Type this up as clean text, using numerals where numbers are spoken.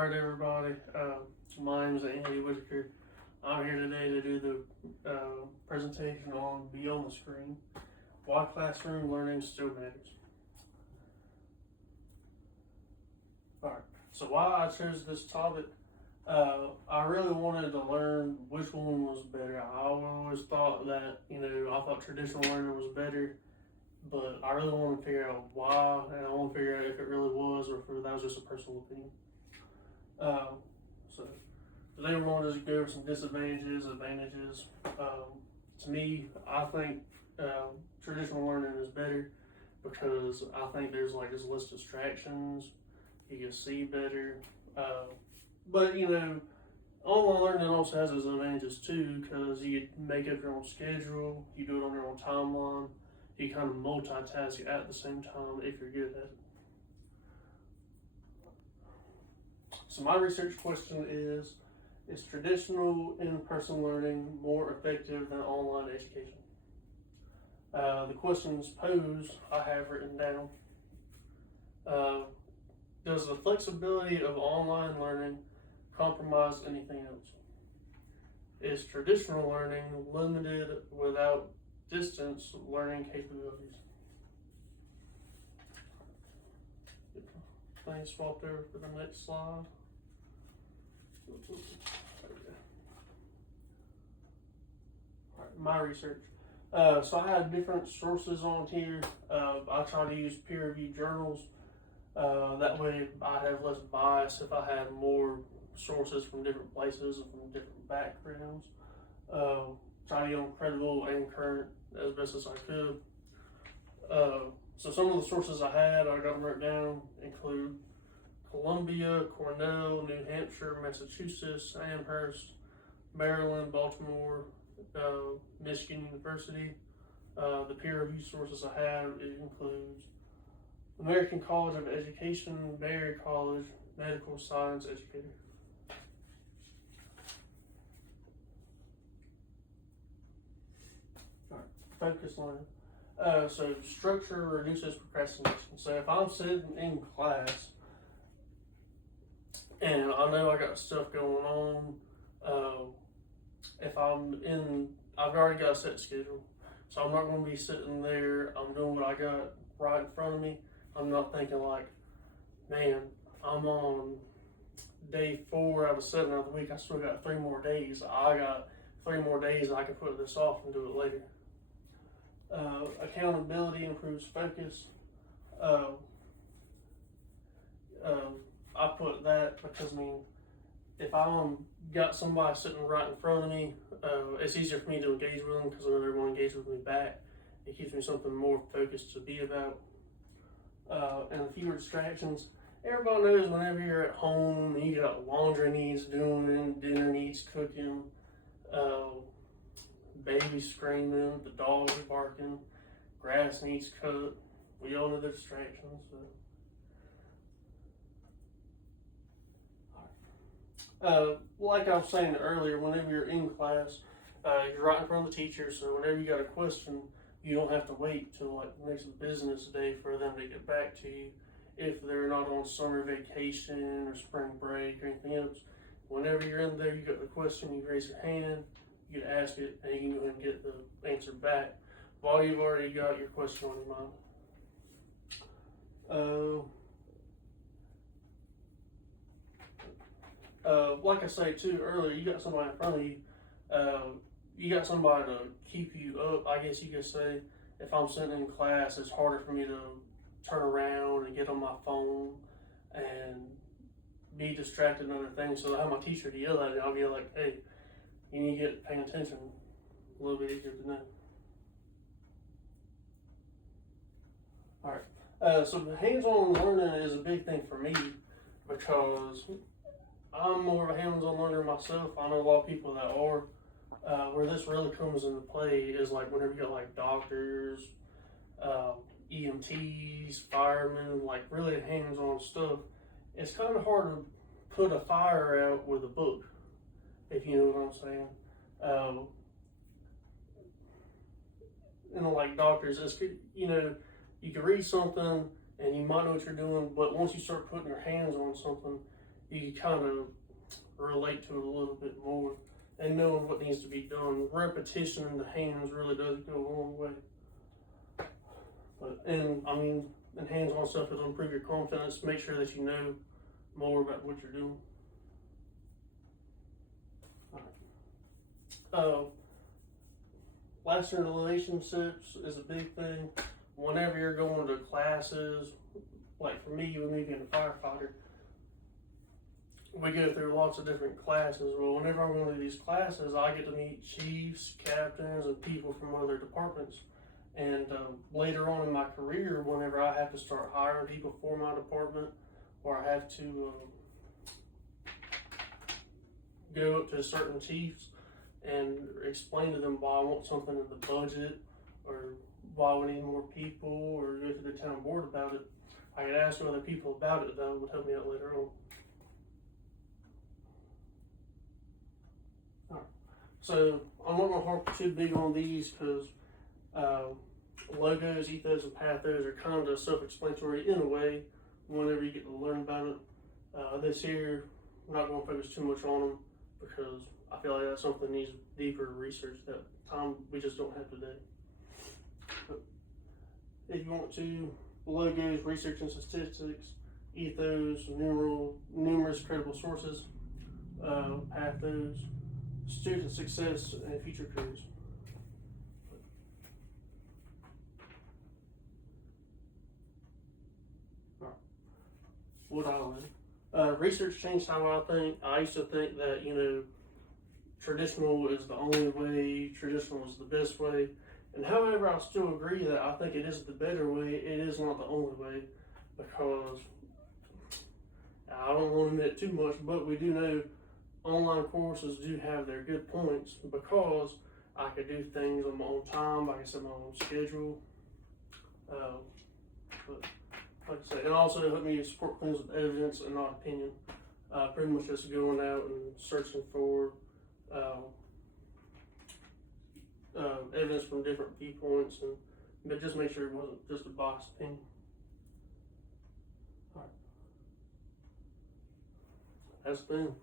Alright everybody, my name is Whitaker. I'm here today to do the presentation on Beyond the Screen, Why Classroom Learning Still Matters. Alright, so why I chose this topic, I really wanted to learn which one was better. I always thought that, I thought traditional learning was better, but I really want to figure out why, and I want to figure out if it really was or if that was just a personal opinion. So today we're going to just go over some disadvantages, advantages. To me, I think traditional learning is better because I think there's less distractions. You can see better. But online learning also has its advantages too, because you make up your own schedule, you do it on your own timeline, you kind of multitask at the same time if you're good at it. So my research question is traditional in-person learning more effective than online education? The questions posed I have written down. Does the flexibility of online learning compromise anything else? Is traditional learning limited without distance learning capabilities? Things swapped over for the next slide. My research. So I had different sources on here. I try to use peer-reviewed journals. That way I have less bias if I had more sources from different places and from different backgrounds. Try to get them credible and current as best as I could. So some of the sources I got them written down, include Columbia, Cornell, New Hampshire, Massachusetts, Amherst, Maryland, Baltimore, Michigan University. The peer review sources I have, it includes American College of Education, Berry College, Medical Science Educator. Alright, focus learning. So structure reduces procrastination. So if I'm sitting in class and I know I got stuff going on, if I've already got a set schedule, so I'm not going to be sitting there. I'm doing what I got right in front of me. I'm not thinking like, man, I'm on day 4 out of 7 of the week. I still got 3 more days. I got 3 more days. I can put this off and do it later. Accountability improves focus. I put that because if I'm got somebody sitting right in front of me, it's easier for me to engage with them because I know they're going to engage with me back. It keeps me something more focused to be about. And fewer distractions. Everybody knows whenever you're at home and you got laundry needs doing, dinner needs cooking, baby screaming, the dogs are barking, grass needs cut. We all know the distractions. Like I was saying earlier, whenever you're in class, you're right in front of the teacher, so whenever you got a question, you don't have to wait till the next business day for them to get back to you if they're not on summer vacation or spring break or anything else. Whenever you're in there, you got the question, you raise your hand, you can ask it, and you can go ahead and get the answer back while you've already got your question on your mind. Like I say too earlier, you got somebody in front of you. You got somebody to keep you up, I guess you could say. If I'm sitting in class, it's harder for me to turn around and get on my phone and be distracted in other things. So I have my teacher to yell at me. I'll be like, hey, you need to get paying attention. A little bit easier to know. Alright, so the hands-on learning is a big thing for me because I'm more of a hands-on learner myself. I know a lot of people that are. Where this really comes into play is whenever you got doctors, EMTs, firemen, really hands-on stuff. It's kind of hard to put a fire out with a book, if you know what I'm saying. Doctors, it's, you can read something and you might know what you're doing, but once you start putting your hands on something, you can kind of relate to it a little bit more, and knowing what needs to be done. Repetition in the hands really does go a long way. And I mean, and hands-on stuff will improve your confidence. Make sure that you know more about what you're doing. Lasting relationships is a big thing. Whenever you're going to classes, like for me, with me being a firefighter, we go through lots of different classes. Well, whenever I'm going to these classes, I get to meet chiefs, captains, and people from other departments. And later on in my career, whenever I have to start hiring people for my department, or I have to go up to certain chiefs and explain to them why I want something in the budget, or why we need more people, or go to the town board about it, I could ask other people about it that would help me out later on. Alright. So I'm not going to harp too big on these because logos, ethos, and pathos are kind of self-explanatory in a way whenever you get to learn about it. This here, I'm not going to focus too much on them because I feel like that's something that needs deeper research that time we just don't have today. But if you want to, logos, research and statistics, ethos, numerous credible sources, pathos, student success, and future careers. What I learned. Research changed how I think. I used to think that, traditional is the only way, traditional is the best way. And however, I still agree that I think it is the better way. It is not the only way, because I don't want to admit too much, but we do know online courses do have their good points, because I could do things on my own time, I can set my own schedule. But like I said, and also help me support claims with evidence and not opinion. Pretty much just going out and searching for evidence from different viewpoints, but just make sure it wasn't just a biased opinion. All right. That's the thing.